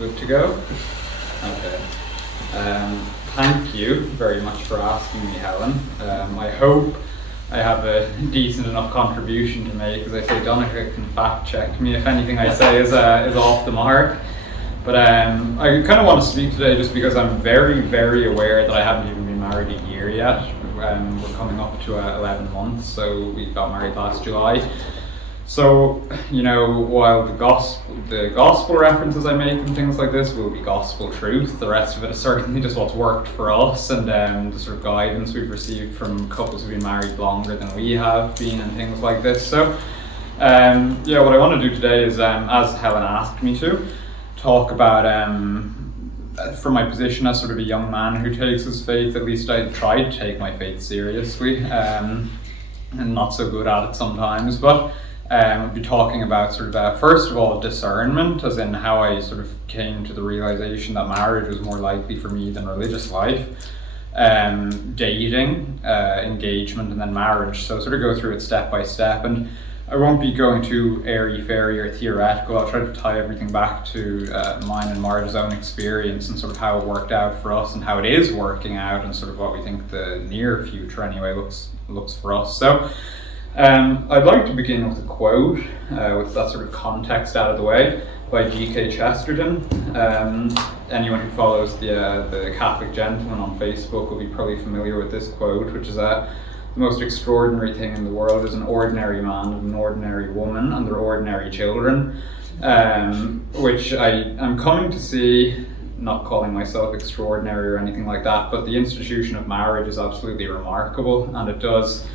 Good to go? Okay. Thank you very much for asking me, Helen. I hope I have a decent enough contribution to make. As I say, Donncha can fact check me if anything I say is off the mark. But I kind of want to speak today just because I'm very, very aware that I haven't even been married a year yet. We're coming up to 11 months, so we got married last July. So, you know, while the gospel references I make and things like this will be gospel truth, the rest of it is certainly just what's worked for us and the sort of guidance we've received from couples who've been married longer than we have been and things like this. So, yeah, what I want to do today is, as Helen asked me to, talk about, from my position as sort of a young man who takes his faith, at least I try to take my faith seriously, and not so good at it sometimes, but we'll be talking about sort of, first of all, discernment, as in how I sort of came to the realization that marriage was more likely for me than religious life, dating, engagement, and then marriage. So sort of go through it step by step, and I won't be going too airy-fairy or theoretical. I'll try to tie everything back to mine and Marta's own experience and sort of how it worked out for us and how it is working out and sort of what we think the near future anyway looks for us. So I'd like to begin with a quote, with that sort of context out of the way, by G.K. Chesterton. Anyone who follows the Catholic Gentleman on Facebook will be probably familiar with this quote, which is the most extraordinary thing in the world is an ordinary man and an ordinary woman and their ordinary children, which I'm coming to see, not calling myself extraordinary or anything like that, but the institution of marriage is absolutely remarkable, and it does,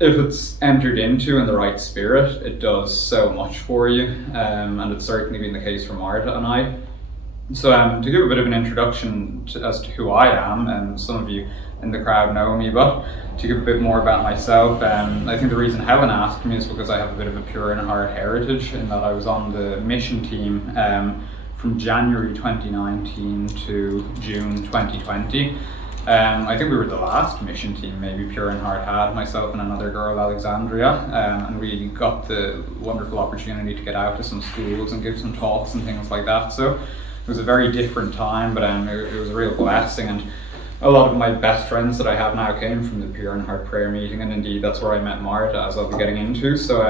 if it's entered into in the right spirit, it does so much for you, and it's certainly been the case for Marta and I. So to give a bit of an introduction as to who I am, and some of you in the crowd know me, but to give a bit more about myself, I think the reason Helen asked me is because I have a bit of a pure in heart heritage in that I was on the mission team from January 2019 to June 2020. I think we were the last mission team maybe Pure in Heart had, myself and another girl, Alexandria, and we got the wonderful opportunity to get out to some schools and give some talks and things like that. So it was a very different time, but it was a real blessing, and a lot of my best friends that I have now came from the Pure in Heart prayer meeting, and indeed that's where I met Marta, as I'll be getting into. So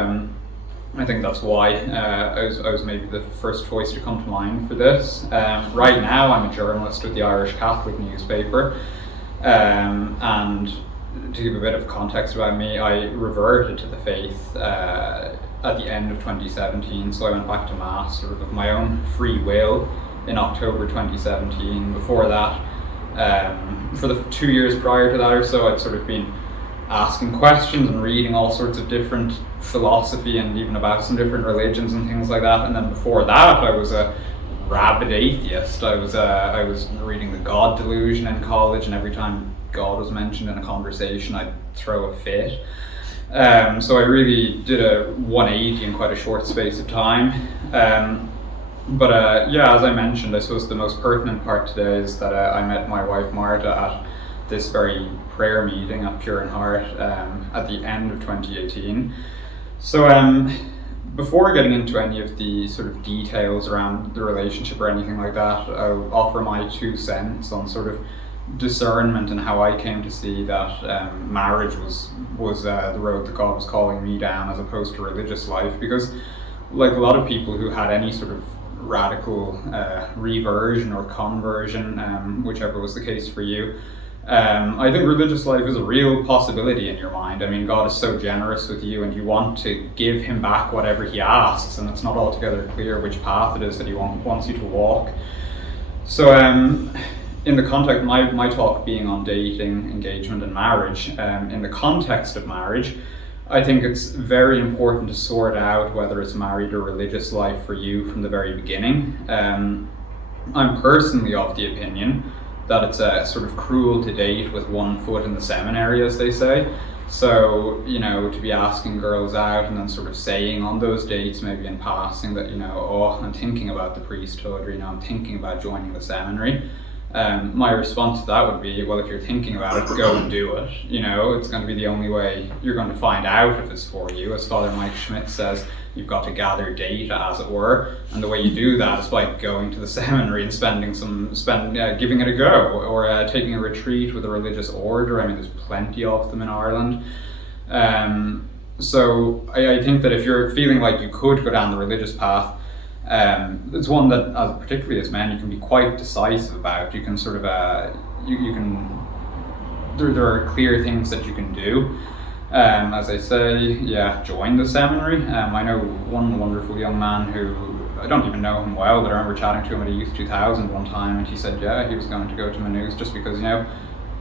I think that's why I was maybe the first choice to come to mind for this. Right now I'm a journalist with the Irish Catholic newspaper. And to give a bit of context about me, I reverted to the faith at the end of 2017, so I went back to Mass sort of my own free will in October 2017. Before that, for the 2 years prior to that or so, I'd sort of been asking questions and reading all sorts of different philosophy and even about some different religions and things like that. And then before that, I was a rabid atheist. I was reading The God Delusion in college, and every time God was mentioned in a conversation, I'd throw a fit. So I really did a 180 in quite a short space of time. But yeah, as I mentioned, I suppose the most pertinent part today is that I met my wife Marta at this very prayer meeting at Pure in Heart at the end of 2018. So before getting into any of the sort of details around the relationship or anything like that, I'll offer my 2 cents on sort of discernment and how I came to see that marriage was the road that God was calling me down as opposed to religious life. Because like a lot of people who had any sort of radical reversion or conversion, whichever was the case for you, I think religious life is a real possibility in your mind. I mean, God is so generous with you and you want to give him back whatever he asks, and it's not altogether clear which path it is that he wants you to walk. So in the context, my talk being on dating, engagement and marriage, in the context of marriage, I think it's very important to sort out whether it's married or religious life for you from the very beginning. I'm personally of the opinion that it's sort of cruel to date with one foot in the seminary, as they say. So, you know, to be asking girls out and then sort of saying on those dates, maybe in passing, that, you know, oh, I'm thinking about the priesthood, or, you know, I'm thinking about joining the seminary. My response to that would be, well, if you're thinking about it, go and do it. You know, it's going to be the only way you're going to find out if it's for you. As Father Mike Schmidt says, you've got to gather data, as it were, and the way you do that is by going to the seminary and giving it a go, or taking a retreat with a religious order. I mean, there's plenty of them in Ireland. So I think that if you're feeling like you could go down the religious path, it's one that, particularly as men, you can be quite decisive about. You can sort of, there are clear things that you can do. As I say, join the seminary. I know one wonderful young man who, I don't even know him well, but I remember chatting to him at a Youth 2000 one time, and he said, he was going to go to Maynooth just because,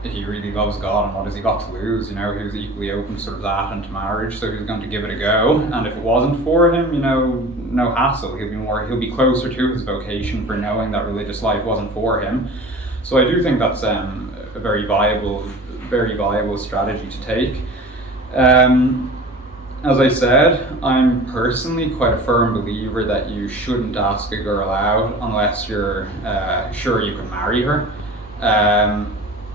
he really loves God, and what has he got to lose? He was equally open to sort of that and to marriage, so he was going to give it a go. And if it wasn't for him, no hassle. He'll be closer to his vocation for knowing that religious life wasn't for him. So I do think that's a very viable strategy to take. As I said, I'm personally quite a firm believer that you shouldn't ask a girl out unless you're sure you can marry her.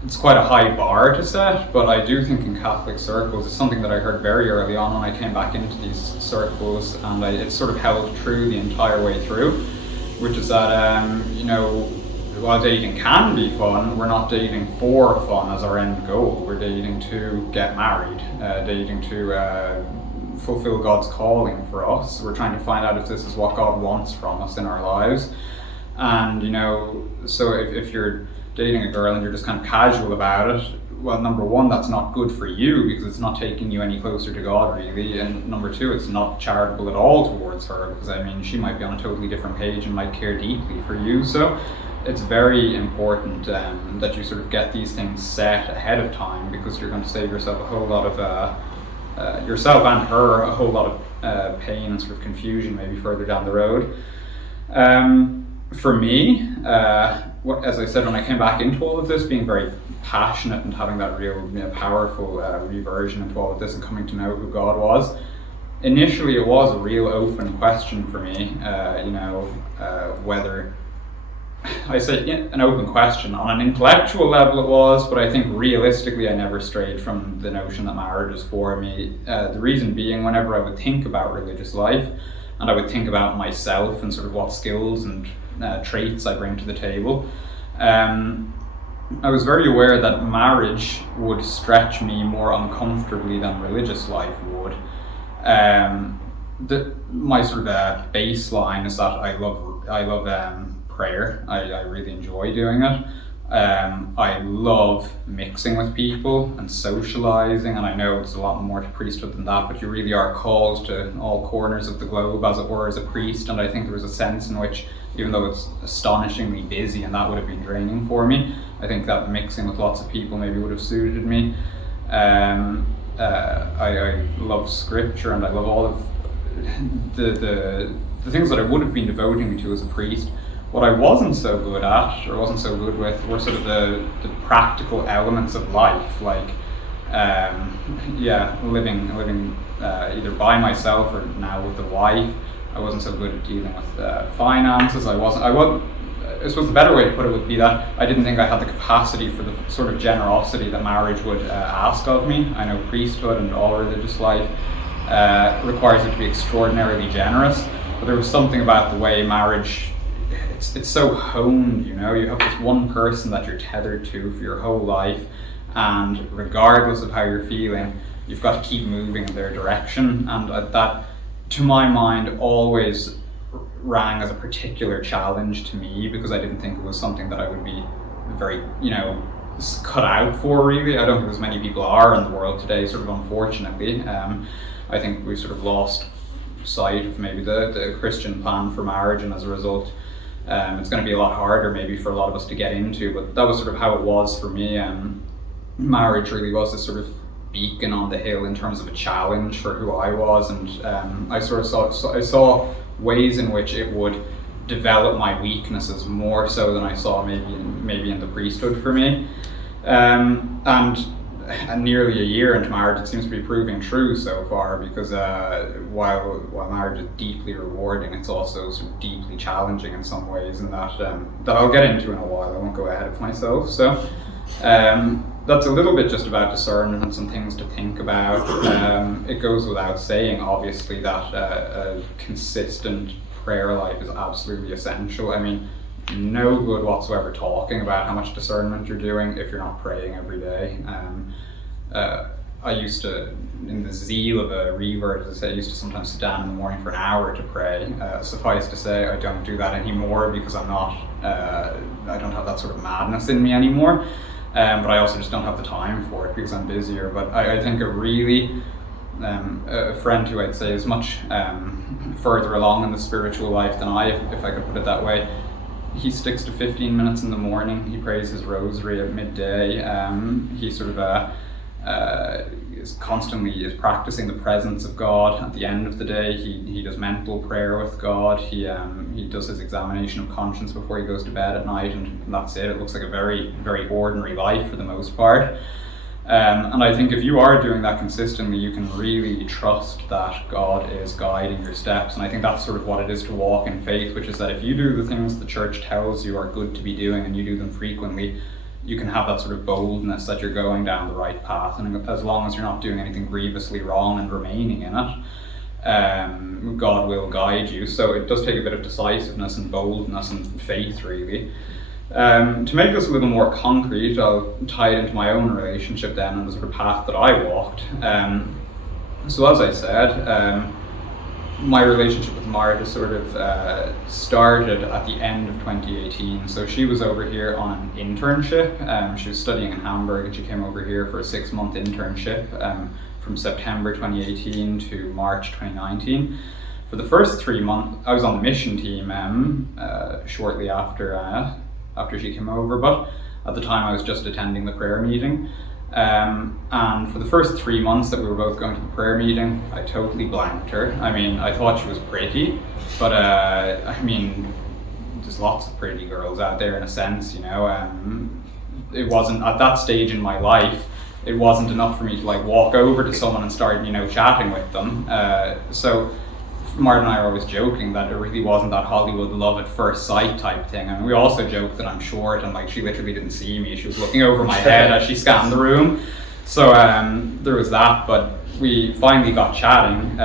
It's quite a high bar to set, but I do think in Catholic circles, it's something that I heard very early on when I came back into these circles, and it's sort of held true the entire way through, which is that, while dating can be fun, we're not dating for fun as our end goal. We're dating to get married, dating to fulfill God's calling for us. We're trying to find out if this is what God wants from us in our lives. And, so if you're dating a girl and you're just kind of casual about it, well, number one, that's not good for you because it's not taking you any closer to God, really. And number two, it's not charitable at all towards her, because she might be on a totally different page and might care deeply for you. So it's very important that you sort of get these things set ahead of time, because you're going to save yourself a whole lot of yourself and her a whole lot of pain and sort of confusion maybe further down the road. For me, as I said, when I came back into all of this, being very passionate and having that real powerful reversion into all of this and coming to know who God was, initially it was a real open question for me, whether, I say an open question, on an intellectual level it was, but I think realistically I never strayed from the notion that marriage was for me. The reason being, whenever I would think about religious life, and I would think about myself and sort of what skills and traits I bring to the table, I was very aware that marriage would stretch me more uncomfortably than religious life would. My sort of baseline is that I love prayer. I really enjoy doing it. I love mixing with people and socializing, and I know it's a lot more to priesthood than that, but you really are called to all corners of the globe, as it were, as a priest. And I think there was a sense in which, even though it's astonishingly busy and that would have been draining for me, I think that mixing with lots of people maybe would have suited me. I love scripture, and I love all of the things that I would have been devoting me to as a priest. What I wasn't so good at, or wasn't so good with, were sort of the practical elements of life, like living either by myself or now with a wife. I wasn't so good at dealing with finances. I suppose the better way to put it would be that I didn't think I had the capacity for the sort of generosity that marriage would ask of me. I know priesthood and all religious life requires you to be extraordinarily generous, but there was something about the way marriage, it's so honed, you have this one person that you're tethered to for your whole life, and regardless of how you're feeling, you've got to keep moving in their direction. And that, to my mind, always rang as a particular challenge to me, because I didn't think it was something that I would be very, cut out for, really. I don't think as many people are in the world today, sort of unfortunately. I think we've sort of lost sight of maybe the Christian plan for marriage, and as a result, it's going to be a lot harder maybe for a lot of us to get into, but that was sort of how it was for me. Marriage really was this sort of beacon on the hill in terms of a challenge for who I was, and I saw ways in which it would develop my weaknesses more so than I saw maybe in the priesthood for me. And nearly a year into marriage, it seems to be proving true so far, because while marriage is deeply rewarding, it's also sort of deeply challenging in some ways, and that I'll get into in a while. I won't go ahead of myself. So That's a little bit just about discernment and some things to think about. It goes without saying, obviously, that a consistent prayer life is absolutely essential. I mean, no good whatsoever talking about how much discernment you're doing if you're not praying every day. I used to, in the zeal of a revert, as I say, I used to sometimes sit down in the morning for an hour to pray. Suffice to say, I don't do that anymore because I don't have that sort of madness in me anymore. But I also just don't have the time for it because I'm busier. But I think a friend who I'd say is much further along in the spiritual life than I, if I could put it that way, he sticks to 15 minutes in the morning. He prays his rosary at midday. He sort of is practicing the presence of God. At the end of the day, he does mental prayer with God. He does his examination of conscience before he goes to bed at night, and that's it. It looks like a very, very ordinary life for the most part. And I think if you are doing that consistently, you can really trust that God is guiding your steps. And I think that's sort of what it is to walk in faith, which is that if you do the things the church tells you are good to be doing and you do them frequently, you can have that sort of boldness that you're going down the right path. And as long as you're not doing anything grievously wrong and remaining in it, God will guide you. So it does take a bit of decisiveness and boldness and faith, really. To make this a little more concrete, I'll tie it into my own relationship then and the sort of path that I walked. So as I said, my relationship with Marta sort of started at the end of 2018. So she was over here on an internship. She was studying in Hamburg and she came over here for a 6-month internship from September 2018 to March 2019. For the first 3 months, I was on the mission team shortly after she came over, but at the time I was just attending the prayer meeting. And for the first 3 months that we were both going to the prayer meeting, I totally blanked her. I mean, I thought she was pretty, but I mean, there's lots of pretty girls out there in a sense, you know. It wasn't, at that stage in my life, it wasn't enough for me to like walk over to someone and start, you know, chatting with them. So Martin and I are always joking that it really wasn't that Hollywood love at first sight type thing. I mean, we also joked that I'm short and like she literally didn't see me. She was looking over my head as she scanned the room. So there was that, but we finally got chatting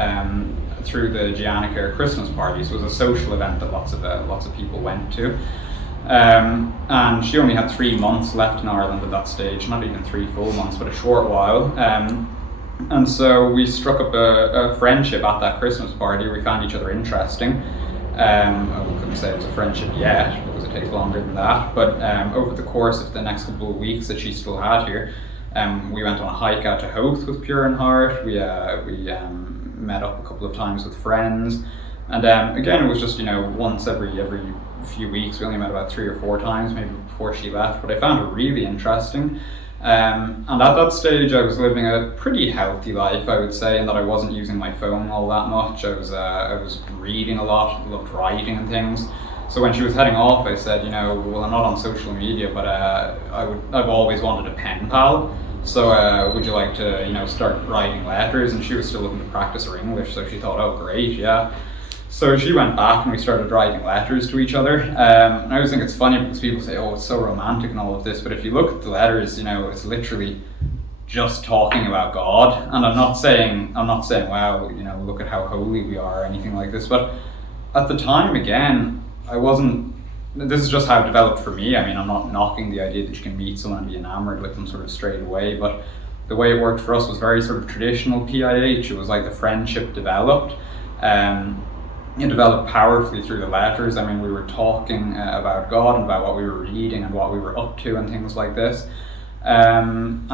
through the Giannica Christmas party. So it was a social event that lots of people went to. And she only had 3 months left in Ireland at that stage, not even 3 full months, but a short while. And so we struck up a friendship at that Christmas party. We found each other interesting. I couldn't say it was a friendship yet because it takes longer than that. But over the course of the next couple of weeks that she still had here, we went on a hike out to Howth with Pure in Heart. We met up a couple of times with friends. And again, it was just, you know, once every few weeks. We only met about 3 or 4 times, maybe before she left. But I found it really interesting. And at that stage I was living a pretty healthy life, I would say, in that I wasn't using my phone all that much. I was reading a lot, loved writing and things. So when she was heading off, I said, you know, well, I'm not on social media, but I've always wanted a pen pal. So would you like to, you know, start writing letters? And she was still looking to practice her English, so she thought, oh great, yeah. So she went back and we started writing letters to each other. And I always think it's funny because people say, oh, it's so romantic and all of this, but if you look at the letters, you know, it's literally just talking about God. And I'm not saying, wow, you know, look at how holy we are or anything like this, but at the time, again, this is just how it developed for me. I mean, I'm not knocking the idea that you can meet someone and be enamored with them sort of straight away, but the way it worked for us was very sort of traditional PIH. It was like the friendship developed. It developed powerfully through the letters. I mean, we were talking about God and about what we were reading and what we were up to and things like this. And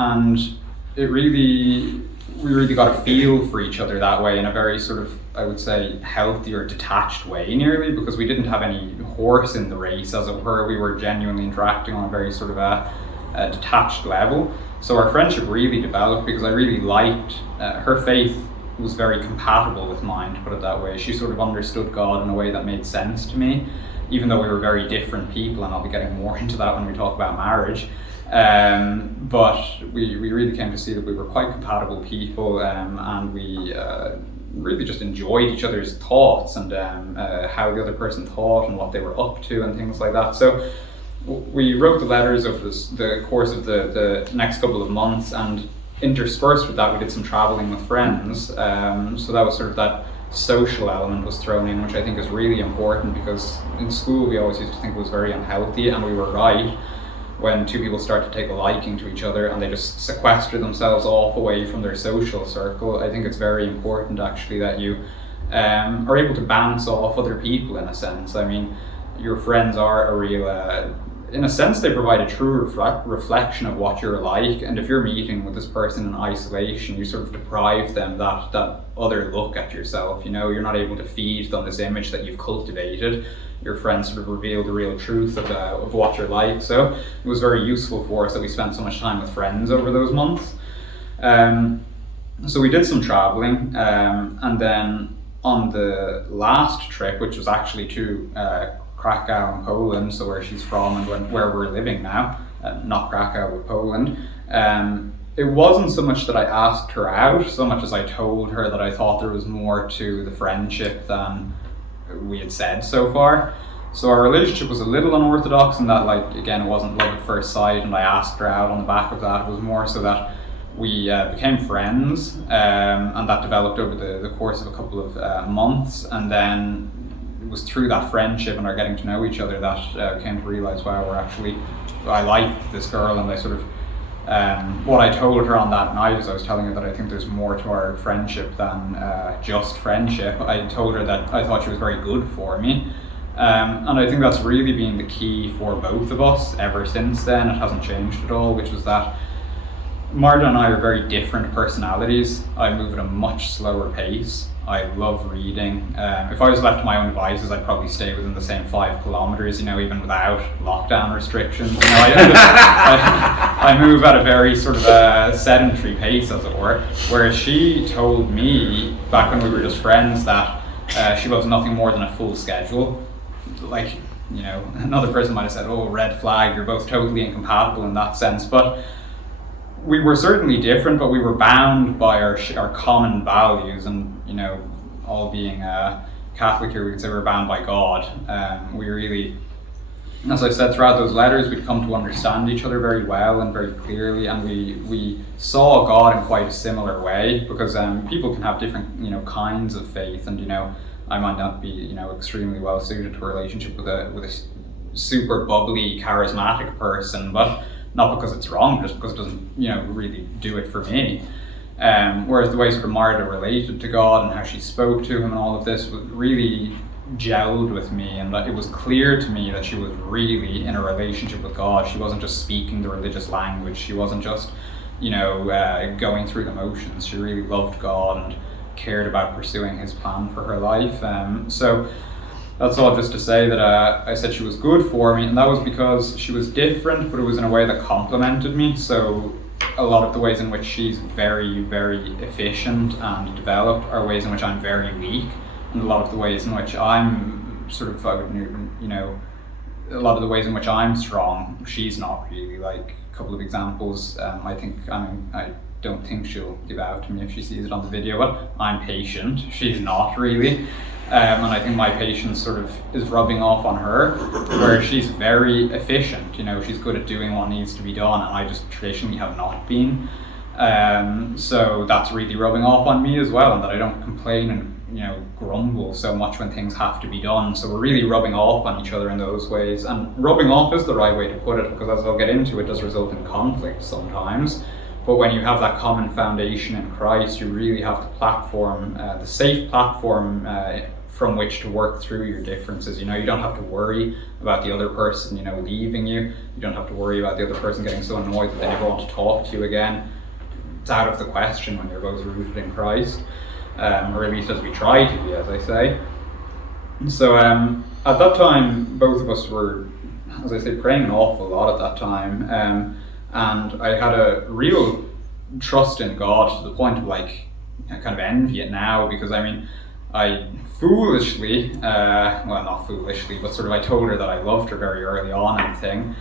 we really got a feel for each other that way in a very sort of, I would say, healthy or detached way nearly, because we didn't have any horse in the race, as it were. We were genuinely interacting on a very sort of a detached level. So our friendship really developed because I really liked her faith. Was very compatible with mine, to put it that way. She sort of understood God in a way that made sense to me, even though we were very different people, and I'll be getting more into that when we talk about marriage. But we really came to see that we were quite compatible people, and we really just enjoyed each other's thoughts and how the other person thought and what they were up to and things like that. So we wrote the letters over the course of the next couple of months, and interspersed with that we did some traveling with friends. So that was sort of that social element was thrown in, which I think is really important, because in school we always used to think it was very unhealthy, and we were right when two people start to take a liking to each other and they just sequester themselves off away from their social circle. I think it's very important actually that you are able to bounce off other people in a sense. I mean, your friends are a real in a sense they provide a true reflection of what you're like, and if you're meeting with this person in isolation, you sort of deprive them that other look at yourself. You're not able to feed them this image that you've cultivated. Your friends sort of reveal the real truth of what you're like. So it was very useful for us that we spent so much time with friends over those months. So we did some traveling, and then on the last trip, which was actually to Krakow in Poland, so where she's from and where we're living now, not Krakow but Poland. It wasn't so much that I asked her out, so much as I told her that I thought there was more to the friendship than we had said so far. So our relationship was a little unorthodox in that, like, again, it wasn't love at first sight and I asked her out on the back of that. It was more so that we became friends, and that developed over the course of a couple of months, and then it was through that friendship and our getting to know each other that I came to realise, wow, I like this girl, and I sort of what I told her on that night is I was telling her that I think there's more to our friendship than just friendship. I told her that I thought she was very good for me, and I think that's really been the key for both of us ever since then. It hasn't changed at all, which was that Marta and I are very different personalities. I move at a much slower pace. I love reading. If I was left to my own devices, I'd probably stay within the same 5 kilometers, even without lockdown restrictions. I move at a very sort of sedentary pace, as it were. Whereas she told me back when we were just friends that she loves nothing more than a full schedule. Like, another person might have said, "Oh, red flag, you're both totally incompatible in that sense." But we were certainly different, but we were bound by our common values, and all being Catholic here, we could say we're bound by God. We really, as I said throughout those letters, we'd come to understand each other very well and very clearly, and we saw God in quite a similar way, because people can have different kinds of faith, and I might not be extremely well suited to a relationship with a super bubbly, charismatic person, but not because it's wrong, just because it doesn't really do it for me. Whereas the way sort of Marta related to God and how she spoke to him and all of this was really gelled with me, and that it was clear to me that she was really in a relationship with God. She wasn't just speaking the religious language. She wasn't just going through the motions. She really loved God and cared about pursuing his plan for her life. So that's all just to say that I said she was good for me, and that was because she was different, but it was in a way that complemented me. So a lot of the ways in which she's very, very efficient and developed are ways in which I'm very weak, and a lot of the ways in which I'm sort of, a lot of the ways in which I'm strong, she's not really. Like, a couple of examples, I don't think she'll give out to me if she sees it on the video, but I'm patient, she's not really. And I think my patience sort of is rubbing off on her, where she's very efficient. She's good at doing what needs to be done, and I just traditionally have not been. So that's really rubbing off on me as well, and that I don't complain and grumble so much when things have to be done. So we're really rubbing off on each other in those ways, and rubbing off is the right way to put it, because as I'll get into, it does result in conflict sometimes. But when you have that common foundation in Christ, you really have the platform, the safe platform from which to work through your differences. You don't have to worry about the other person, leaving you. You don't have to worry about the other person getting so annoyed that they never want to talk to you again. It's out of the question when you're both rooted in Christ, or at least as we try to be, as I say. So at that time, both of us were, as I say, praying an awful lot at that time. And I had a real trust in God to the point of I kind of envy it now, because I foolishly, well, not foolishly, but sort of I told her that I loved her very early on and thing.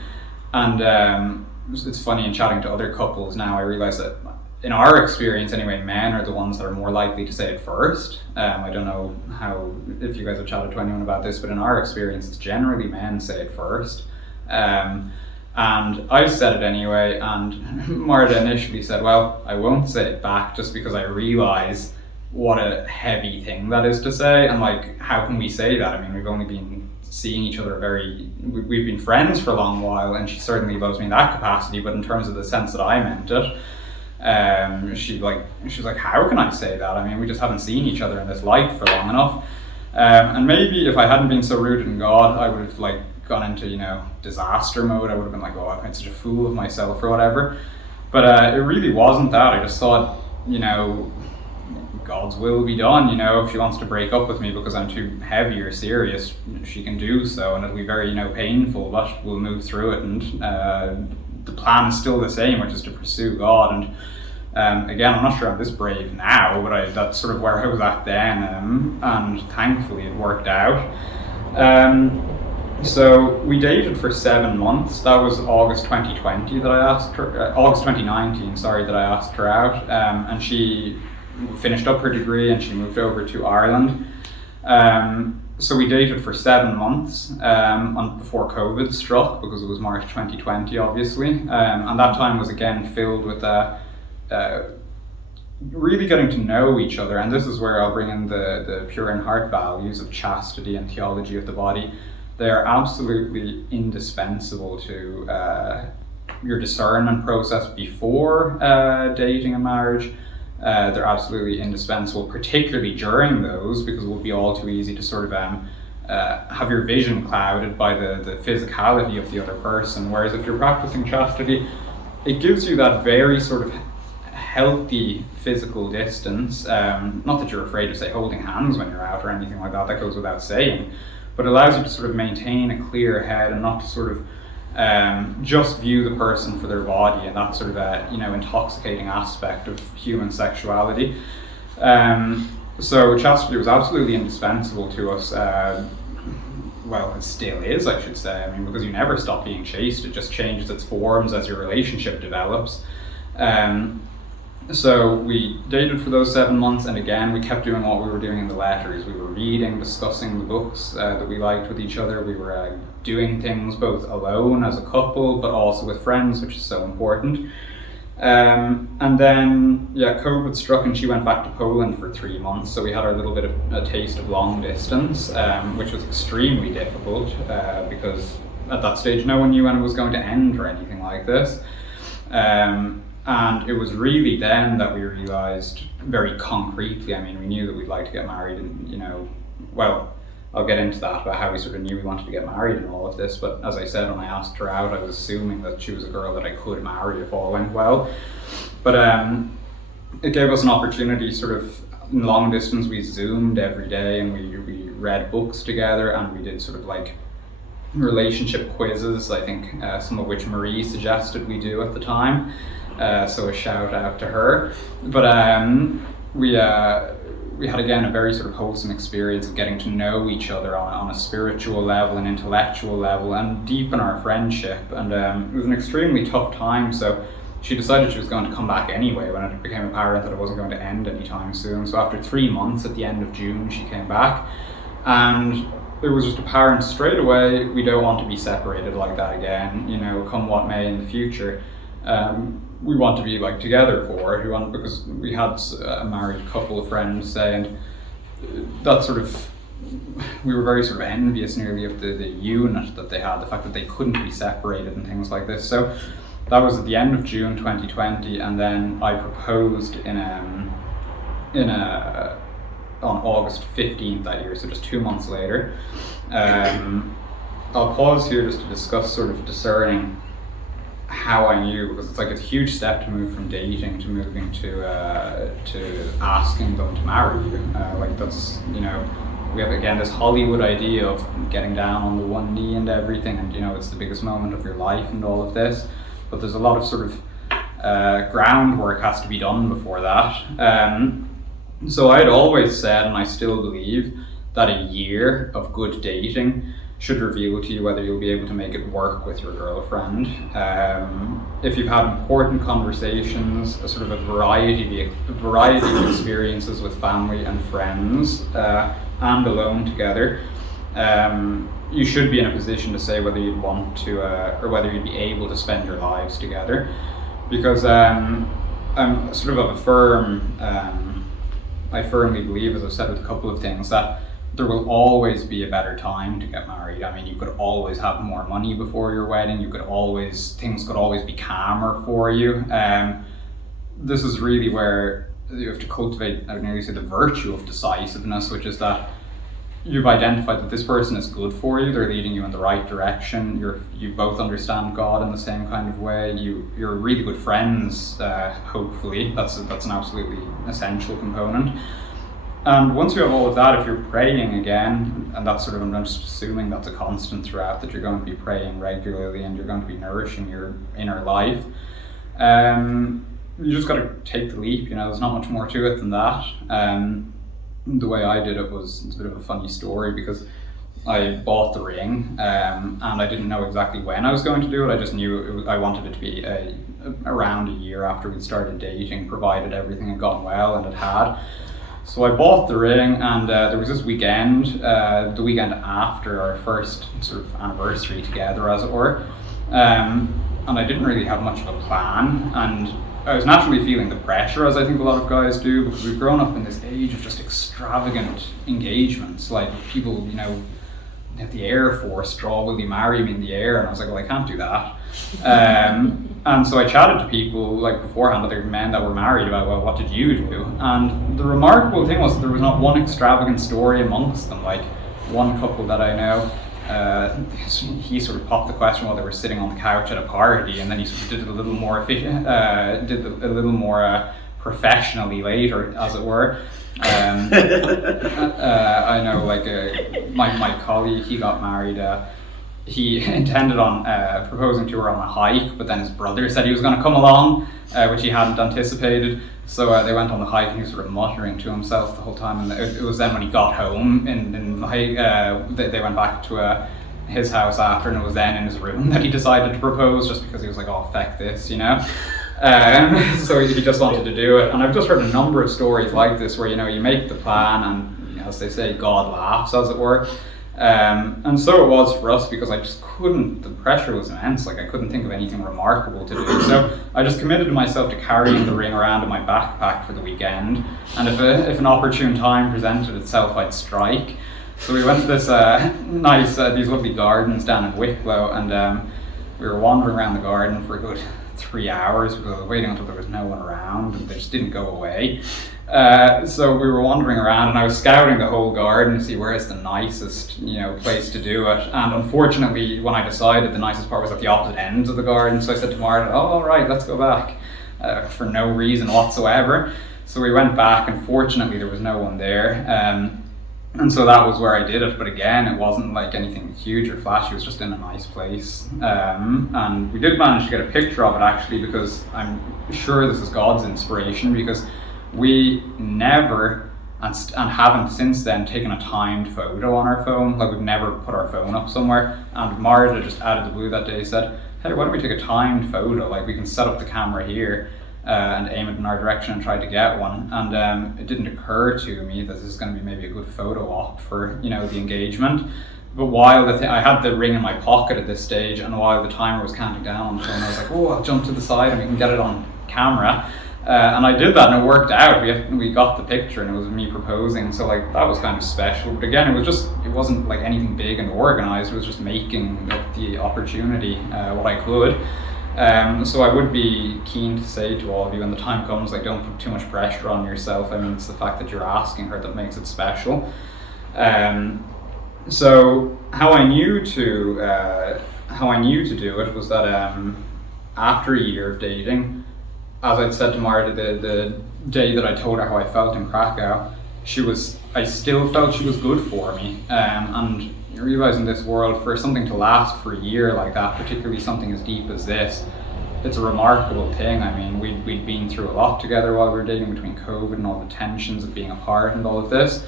And it's funny, in chatting to other couples now, I realize that in our experience anyway, men are the ones that are more likely to say it first. I don't know if you guys have chatted to anyone about this, but in our experience, it's generally men say it first. And I said it anyway, and Marta initially said, well, I won't say it back just because I realise what a heavy thing that is to say, and like, how can we say that? I mean, we've only been seeing each other we've been friends for a long while, and she certainly loves me in that capacity, but in terms of the sense that I meant it, she was like, how can I say that? I mean, we just haven't seen each other in this light for long enough. And maybe if I hadn't been so rooted in God, I would have like gone into, disaster mode. I would have been like, oh, I've made such a fool of myself or whatever. But it really wasn't that. I just thought, God's will be done. If she wants to break up with me because I'm too heavy or serious, she can do so, and it'll be very, painful, but we'll move through it. And the plan is still the same, which is to pursue God. And again, I'm not sure I'm this brave now, but that's sort of where I was at then, and thankfully it worked out. So we dated for 7 months. That was August 2020 that I asked her, August 2019, sorry, that I asked her out. And she finished up her degree and she moved over to Ireland. So we dated for 7 months before COVID struck, because it was March 2020, obviously. And that time was again filled with really getting to know each other. And this is where I'll bring in the pure in heart values of chastity and theology of the body. They are absolutely indispensable to your discernment process before dating and marriage. They're absolutely indispensable, particularly during those, because it will be all too easy to sort of have your vision clouded by the physicality of the other person. Whereas if you're practicing chastity, it gives you that very sort of healthy physical distance. Not that you're afraid of, say, holding hands when you're out or anything like that, that goes without saying, but it allows you to sort of maintain a clear head and not to sort of just view the person for their body and that sort of intoxicating aspect of human sexuality. So chastity was absolutely indispensable to us. Well, it still is, I should say. I mean, because you never stop being chaste, it just changes its forms as your relationship develops. So we dated for those 7 months, and again, we kept doing what we were doing in the letters. We were reading, discussing the books that we liked with each other. We were doing things both alone as a couple, but also with friends, which is so important. And then, COVID struck and she went back to Poland for 3 months. So we had our little bit of a taste of long distance, which was extremely difficult because at that stage, no one knew when it was going to end or anything like this. And it was really then that we realised very concretely, I mean, we knew that we'd like to get married and, well, I'll get into that about how we sort of knew we wanted to get married and all of this, but as I said, when I asked her out, I was assuming that she was a girl that I could marry if all went well. But it gave us an opportunity sort of, in long distance, we Zoomed every day and we read books together, and we did sort of like relationship quizzes, I think some of which Marie suggested we do at the time. So a shout out to her. But we had again a very sort of wholesome experience of getting to know each other on a spiritual level and intellectual level, and deepen our friendship. And it was an extremely tough time, so she decided she was going to come back anyway when it became apparent that it wasn't going to end anytime soon. So after 3 months, at the end of June, she came back, and it was just apparent straight away we don't want to be separated like that again, come what may in the future. We want to be like together because we had a married couple of friends say, and that sort of, we were very sort of envious nearly of the unit that they had, the fact that they couldn't be separated and things like this. So that was at the end of June 2020, and then I proposed on August 15th that year, so just 2 months later. I'll pause here just to discuss sort of discerning how I knew, because it's a huge step to move from dating to moving to asking them to marry you. That's, we have again this Hollywood idea of getting down on the one knee and everything, and it's the biggest moment of your life and all of this, but there's a lot of sort of groundwork has to be done before that. So I'd always said, and I still believe, that a year of good dating should reveal to you whether you'll be able to make it work with your girlfriend. If you've had important conversations, a sort of a variety of experiences with family and friends, and alone together, you should be in a position to say whether you'd want to or whether you'd be able to spend your lives together. Because I'm sort of a firm, I firmly believe, as I've said with a couple of things, that there will always be a better time to get married. I mean, you could always have more money before your wedding. Things could always be calmer for you. This is really where you have to cultivate, I would nearly say, the virtue of decisiveness, which is that you've identified that this person is good for you. They're leading you in the right direction. You both understand God in the same kind of way. You're really good friends. Hopefully, that's an absolutely essential component. And once you have all of that, if you're praying again, and that's sort of, I'm just assuming that's a constant throughout, that you're going to be praying regularly and you're going to be nourishing your inner life. You just got to take the leap. There's not much more to it than that. The way I did it it's a bit of a funny story, because I bought the ring and I didn't know exactly when I was going to do it. I just knew I wanted it to be around a year after we'd started dating, provided everything had gone well, and it had. So I bought the ring, and there was this weekend, the weekend after our first sort of anniversary together, as it were, and I didn't really have much of a plan, and I was naturally feeling the pressure, as I think a lot of guys do, because we've grown up in this age of just extravagant engagements. Like, people, at the Air Force draw, "Will you marry me?" in the air, and I was like, well, I can't do that. And so I chatted to people like beforehand, other men that were married, about, well, what did you do? And the remarkable thing was that there was not one extravagant story amongst them. Like, one couple that I know, he sort of popped the question while they were sitting on the couch at a party, and then he sort of did it a little more professionally later, as it were. I know, like, my colleague, he got married. He intended on proposing to her on a hike, but then his brother said he was going to come along, which he hadn't anticipated. So they went on the hike, and he was sort of muttering to himself the whole time. And it was then when he got home, they went back to his house after, and it was then in his room that he decided to propose, just because he was like, oh, feck this, So he just wanted to do it. And I've just heard a number of stories like this where, you make the plan, and, as they say, God laughs, as it were. And so it was for us, because I just the pressure was immense. Like, I couldn't think of anything remarkable to do. So I just committed to myself to carrying the ring around in my backpack for the weekend. And if an opportune time presented itself, I'd strike. So we went to this these lovely gardens down in Wicklow, and we were wandering around the garden for a good 3 hours, because I was waiting until there was no one around, and they just didn't go away. So we were wandering around, and I was scouting the whole garden to see where is the nicest, place to do it. And unfortunately, when I decided, the nicest part was at the opposite ends of the garden. So I said to Martin, "Oh, all right, let's go back," for no reason whatsoever. So we went back, and fortunately there was no one there. And so that was where I did it. But again, it wasn't like anything huge or flashy. It was just in a nice place. And we did manage to get a picture of it, actually, because I'm sure this is God's inspiration, because we never, and haven't since then, taken a timed photo on our phone. Like, we've never put our phone up somewhere. And Marta, just out of the blue that day, said, "Hey, why don't we take a timed photo? Like, we can set up the camera here and aim it in our direction and try to get one." And it didn't occur to me that this is going to be maybe a good photo op for, the engagement. But while I had the ring in my pocket at this stage, and while the timer was counting down on the phone, I was like, "Oh, I'll jump to the side and we can get it on camera." And I did that, and it worked out. We got the picture, and it was me proposing. So, like, that was kind of special. But again, it wasn't like anything big and organized. It was just making the opportunity what I could. So I would be keen to say to all of you, when the time comes, like, don't put too much pressure on yourself. I mean, it's the fact that you're asking her that makes it special. So how I knew to do it was that after a year of dating, as I'd said to Marta the day that I told her how I felt in Krakow, I still felt she was good for me. And you realize in this world, for something to last for a year like that, particularly something as deep as this, it's a remarkable thing. I mean, we'd been through a lot together while we were dating, between COVID and all the tensions of being apart and all of this.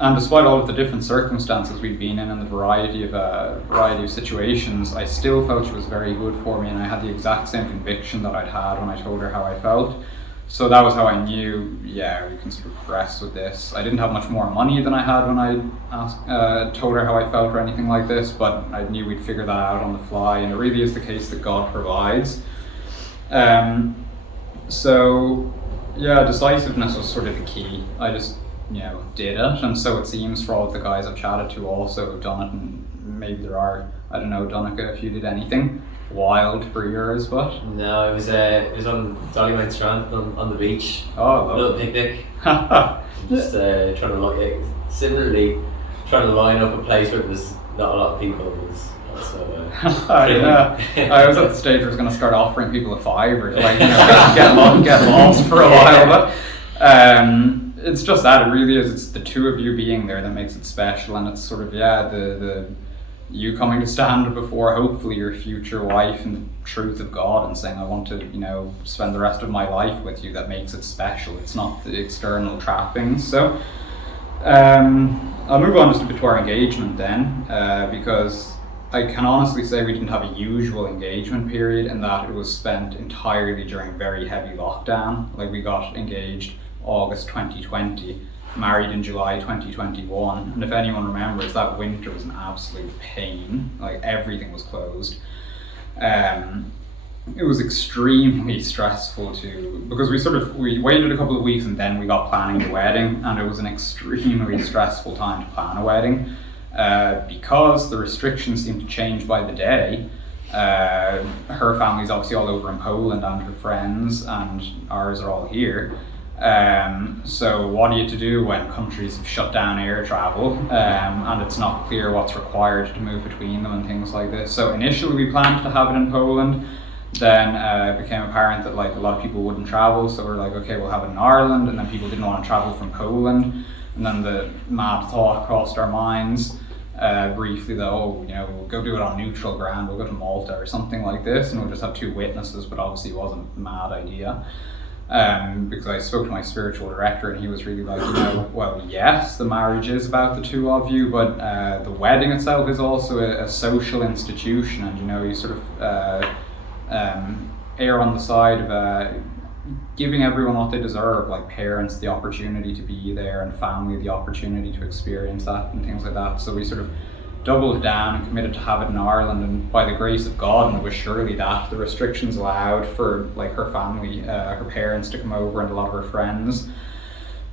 And despite all of the different circumstances we'd been in and the variety of situations, I still felt she was very good for me, and I had the exact same conviction that I'd had when I told her how I felt. So that was how I knew, yeah, we can sort of progress with this. I didn't have much more money than I had when I told her how I felt or anything like this, but I knew we'd figure that out on the fly, and it really is the case that God provides. So, yeah, decisiveness was sort of the key. I just, did it, and so it seems for all of the guys I've chatted to also who've done it, and maybe there are, I don't know, Donica, if you did anything wild for yours, but no, it was on Dollymount Strand on the beach. Oh, a little picnic. Just similarly trying to line up a place where there's not a lot of people. Was also yeah. I was at the stage where I was going to start offering people a $5 to get lost for a while, but it's just that, it really is. It's the two of you being there that makes it special, and it's sort of the you coming to stand before hopefully your future wife in the truth of God and saying, I want to, spend the rest of my life with you, that makes it special. It's not the external trappings. So I'll move on just a bit to our engagement then, because I can honestly say we didn't have a usual engagement period in that it was spent entirely during very heavy lockdown. Like, we got engaged August 2020, married in July 2021, and if anyone remembers, that winter was an absolute pain. Like, everything was closed. It was extremely stressful too, because we waited a couple of weeks and then we got planning the wedding, and it was an extremely stressful time to plan a wedding, because the restrictions seemed to change by the day. Her family's obviously all over in Poland and her friends, and ours are all here. So what are you to do when countries have shut down air travel, and it's not clear what's required to move between them and things like this? So initially we planned to have it in Poland, then it became apparent that a lot of people wouldn't travel, so we're like, okay, we'll have it in Ireland, and then people didn't want to travel from Poland, and then the mad thought crossed our minds briefly that, we'll go do it on neutral ground, we'll go to Malta or something like this, and we'll just have 2 witnesses, but obviously it wasn't a mad idea. Because I spoke to my spiritual director, and he was really like, well, yes, the marriage is about the two of you, but the wedding itself is also a social institution, and you sort of err on the side of giving everyone what they deserve, like parents the opportunity to be there, and family the opportunity to experience that, and things like that. So we sort of doubled down and committed to have it in Ireland, and by the grace of God, and it was surely that, the restrictions allowed for her family, her parents to come over, and a lot of her friends.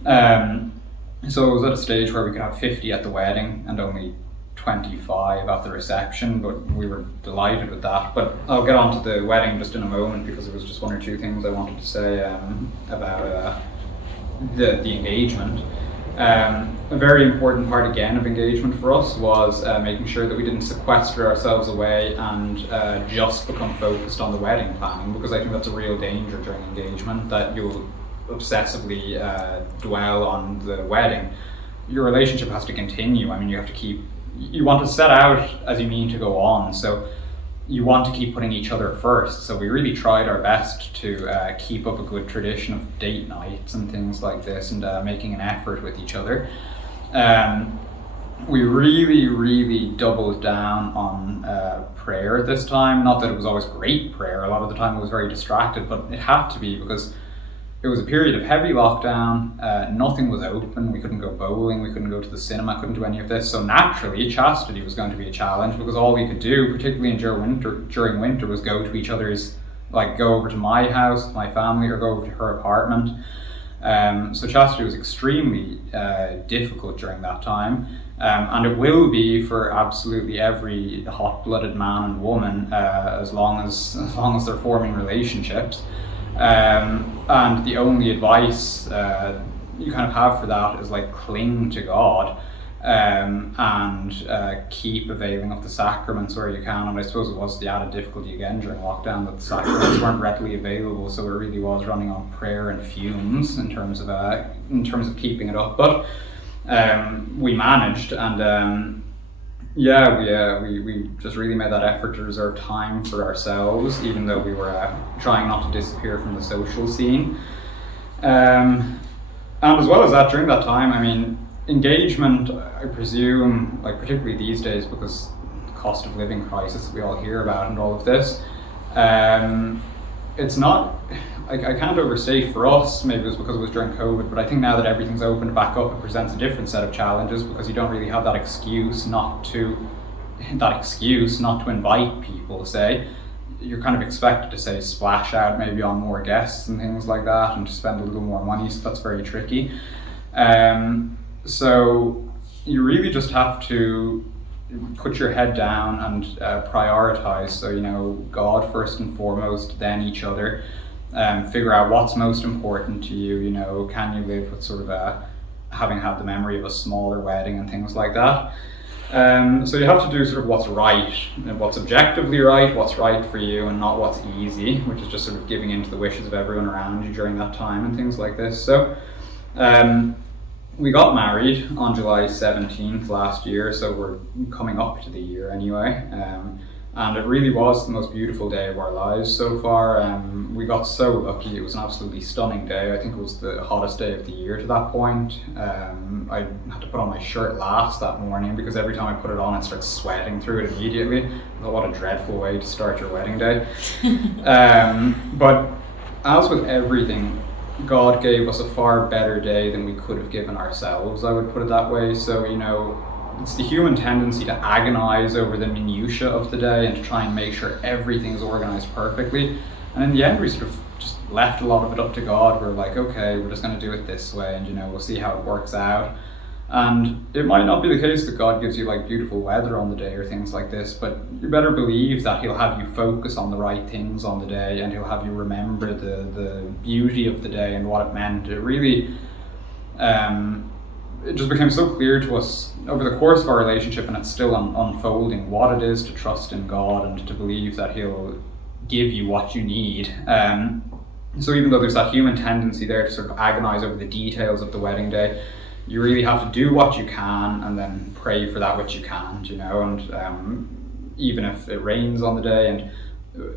So it was at a stage where we could have 50 at the wedding and only 25 at the reception, but we were delighted with that. But I'll get on to the wedding just in a moment, because there was just 1 or 2 things I wanted to say about the engagement. A very important part again of engagement for us was making sure that we didn't sequester ourselves away and just become focused on the wedding planning, because I think that's a real danger during engagement, that you'll obsessively dwell on the wedding. Your relationship has to continue. I mean, you want to set out as you mean to go on, so you want to keep putting each other first. So we really tried our best to keep up a good tradition of date nights and things like this, and making an effort with each other. We really doubled down on prayer this time. Not that it was always great prayer, a lot of the time it was very distracted, but it had to be, because it was a period of heavy lockdown, nothing was open, we couldn't go bowling, we couldn't go to the cinema, couldn't do any of this, so naturally chastity was going to be a challenge, because all we could do, particularly during winter, was go to each other's, go over to my house, my family, or go over to her apartment. So chastity was extremely difficult during that time, and it will be for absolutely every hot-blooded man and woman as long as they're forming relationships. And the only advice you kind of have for that is cling to God, and keep availing of the sacraments where you can. And I suppose it was the added difficulty again during lockdown that the sacraments weren't readily available, so it really was running on prayer and fumes in terms of keeping it up. But we managed, and we just really made that effort to reserve time for ourselves, even though we were trying not to disappear from the social scene. And as well as that, during that time, I mean, engagement, I presume, particularly these days, because the cost of living crisis we all hear about and all of this, it's not I can't overstate for us, maybe it was because it was during COVID, but I think now that everything's opened back up, it presents a different set of challenges because you don't really have that excuse not to invite people, say. You're kind of expected to, say, splash out maybe on more guests and things like that and to spend a little more money, so that's very tricky. So you really just have to put your head down and prioritize. So, you know, God first and foremost, then each other. Figure out what's most important to you. You know, can you live with sort of having had the memory of a smaller wedding and things like that. So you have to do sort of what's right, what's objectively right, what's right for you, and not what's easy, which is just sort of giving in to the wishes of everyone around you during that time and things like this. So we got married on July 17th last year, so we're coming up to the year anyway. And it really was the most beautiful day of our lives so far. We got so lucky. It was an absolutely stunning day. I think it was the hottest day of the year to that point. I had to put on my shirt last that morning because every time I put it on, it starts sweating through it immediately. I thought, what a dreadful way to start your wedding day. But as with everything, God gave us a far better day than we could have given ourselves, I would put it that way. So, you know, it's the human tendency to agonize over the minutiae of the day and to try and make sure everything is organized perfectly. And in the end, we sort of just left a lot of it up to God. We're like, okay, we're just going to do it this way, and, you know, we'll see how it works out. And it might not be the case that God gives you like beautiful weather on the day or things like this, but you better believe that He'll have you focus on the right things on the day, and He'll have you remember the beauty of the day and what it meant. It really it just became so clear to us over the course of our relationship, and it's still unfolding, what it is to trust in God and to believe that He'll give you what you need. So even though there's that human tendency there to sort of agonize over the details of the wedding day, you really have to do what you can and then pray for that which you can't, you know. And even if it rains on the day and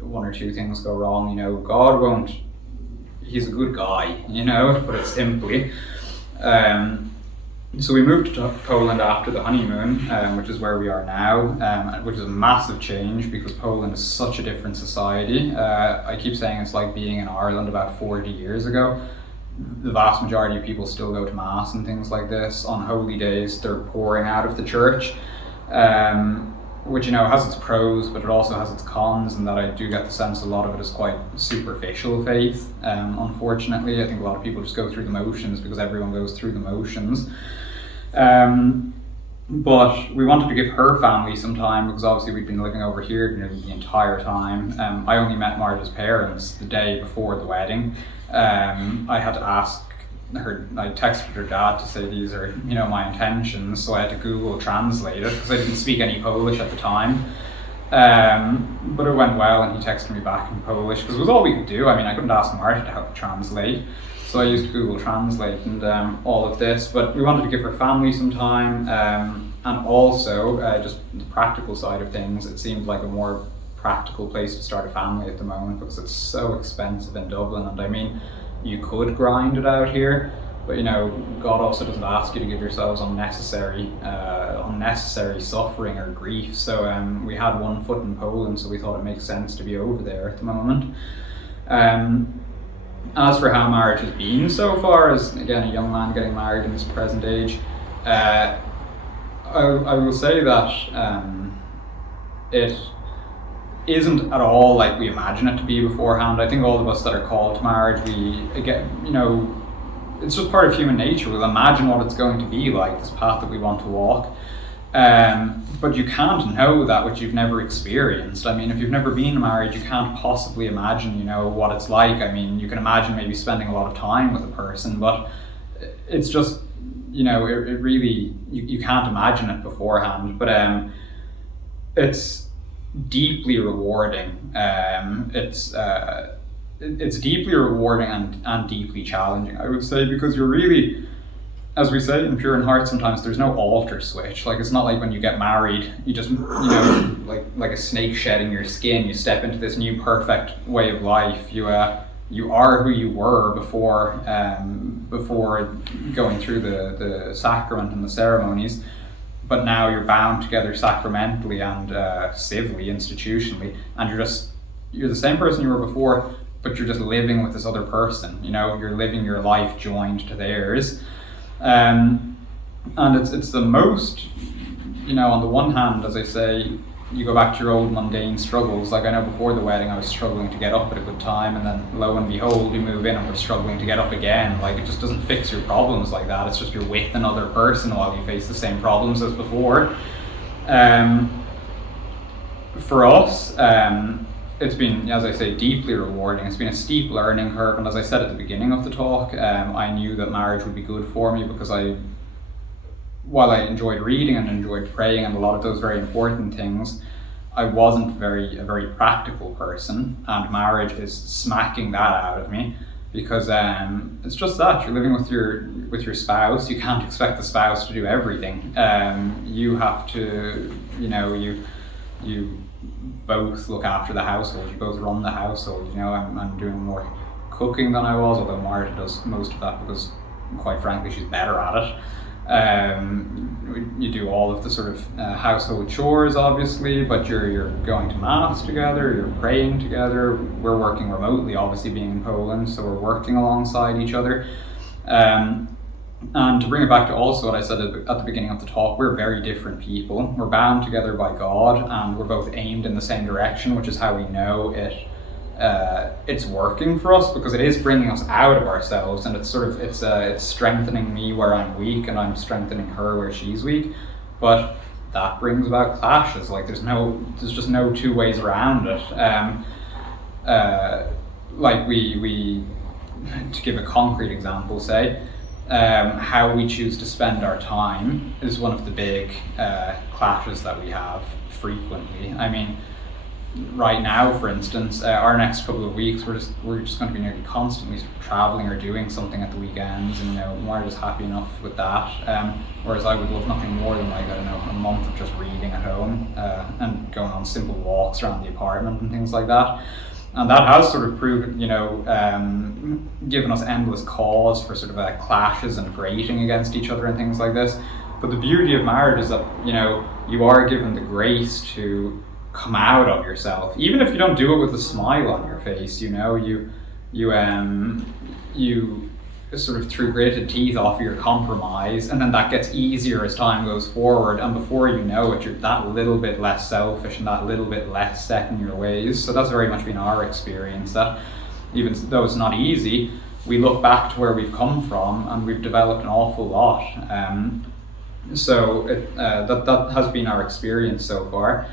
one or two things go wrong, you know, God won't, He's a good guy, you know, to put it simply. So we moved to Poland after the honeymoon, which is where we are now, which is a massive change because Poland is such a different society. I keep saying it's like being in Ireland about 40 years ago. The vast majority of people still go to mass and things like this. On holy days, they're pouring out of the church, which, you know, has its pros, but it also has its cons, and that I do get the sense a lot of it is quite superficial faith. Unfortunately, I think a lot of people just go through the motions because everyone goes through the motions. But we wanted to give her family some time because obviously we'd been living over here nearly the entire time. I only met Marta's parents the day before the wedding. I had to ask her, I texted her dad to say these are, you know, my intentions, so I had to Google Translate it because I didn't speak any Polish at the time. But it went well, and he texted me back in Polish because it was all we could do. I mean, I couldn't ask Marta to help translate, so I used Google Translate and all of this. But we wanted to give her family some time, and also just the practical side of things. It seemed like a more practical place to start a family at the moment because it's so expensive in Dublin. And I mean, you could grind it out here, but, you know, God also doesn't ask you to give yourselves unnecessary suffering or grief. So we had one foot in Poland, so we thought it makes sense to be over there at the moment. As for how marriage has been so far, as again a young man getting married in this present age, I will say that it isn't at all like we imagine it to be beforehand. I think all of us that are called to marriage, you know, it's just part of human nature. We'll imagine what it's going to be like, this path that we want to walk. But you can't know that which you've never experienced. I mean, if you've never been married, you can't possibly imagine, you know, what it's like. I mean, you can imagine maybe spending a lot of time with a person, but it's just, you know, it really, you can't imagine it beforehand. But it's deeply rewarding. It's deeply rewarding and deeply challenging, I would say, because you're really, as we say in Pure in Heart, sometimes there's no alter switch. Like, it's not like when you get married, you just, you know, like a snake shedding your skin, you step into this new perfect way of life. You are who you were before going through the sacrament and the ceremonies, but now you're bound together sacramentally and civilly, institutionally, and you're the same person you were before, but you're just living with this other person. You're living your life joined to theirs, and it's the most. On the one hand, as I say, you go back to your old mundane struggles. Like I know before the wedding I was struggling to get up at a good time, and then lo and behold we move in and we're struggling to get up again. Like it just doesn't fix your problems like that. It's just you're with another person while you face the same problems as before. For us, it's been, as I say, deeply rewarding. It's been a steep learning curve, and as I said at the beginning of the talk, I knew that marriage would be good for me because while I enjoyed reading and enjoyed praying and a lot of those very important things, I wasn't a very practical person, and marriage is smacking that out of me because it's just that you're living with your spouse. You can't expect the spouse to do everything. You have to, you both look after the household. You both run the household. I'm doing more cooking than I was, although Marta does most of that because, quite frankly, she's better at it. You do all of the sort of household chores, obviously, but you're going to mass together, you're praying together. We're working remotely, obviously being in Poland, so we're working alongside each other. And to bring it back to also what I said at the beginning of the talk, we're very different people. We're bound together by God, and we're both aimed in the same direction, which is how we know it's working for us, because it is bringing us out of ourselves, and it's strengthening me where I'm weak, and I'm strengthening her where she's weak. But that brings about clashes. Like there's just no two ways around it. Like we to give a concrete example, say how we choose to spend our time is one of the big clashes that we have frequently. I mean, right now, for instance, our next couple of weeks, we're just going to be nearly constantly traveling or doing something at the weekends, and we're just happy enough with that. Whereas I would love nothing more than a month of just reading at home and going on simple walks around the apartment and things like that. And that has sort of proven, given us endless cause for sort of clashes and grating against each other and things like this. But the beauty of marriage is that you are given the grace to come out of yourself, even if you don't do it with a smile on your face. You sort of through gritted teeth offer your compromise, and then that gets easier as time goes forward, and before you know it, you're that little bit less selfish and that little bit less set in your ways. So that's very much been our experience, that even though it's not easy, we look back to where we've come from and we've developed an awful lot. So that has been our experience so far.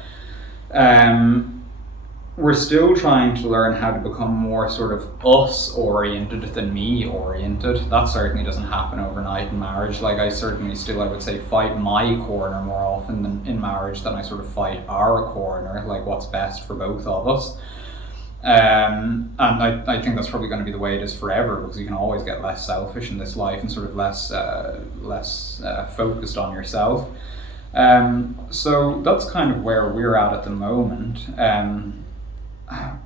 We're still trying to learn how to become more sort of us oriented than me oriented. That certainly doesn't happen overnight in marriage. Like I certainly still, I would say, fight my corner more often than in marriage than I sort of fight our corner, like what's best for both of us. And I think that's probably going to be the way it is forever, because you can always get less selfish in this life and sort of less focused on yourself. So that's kind of where we're at the moment.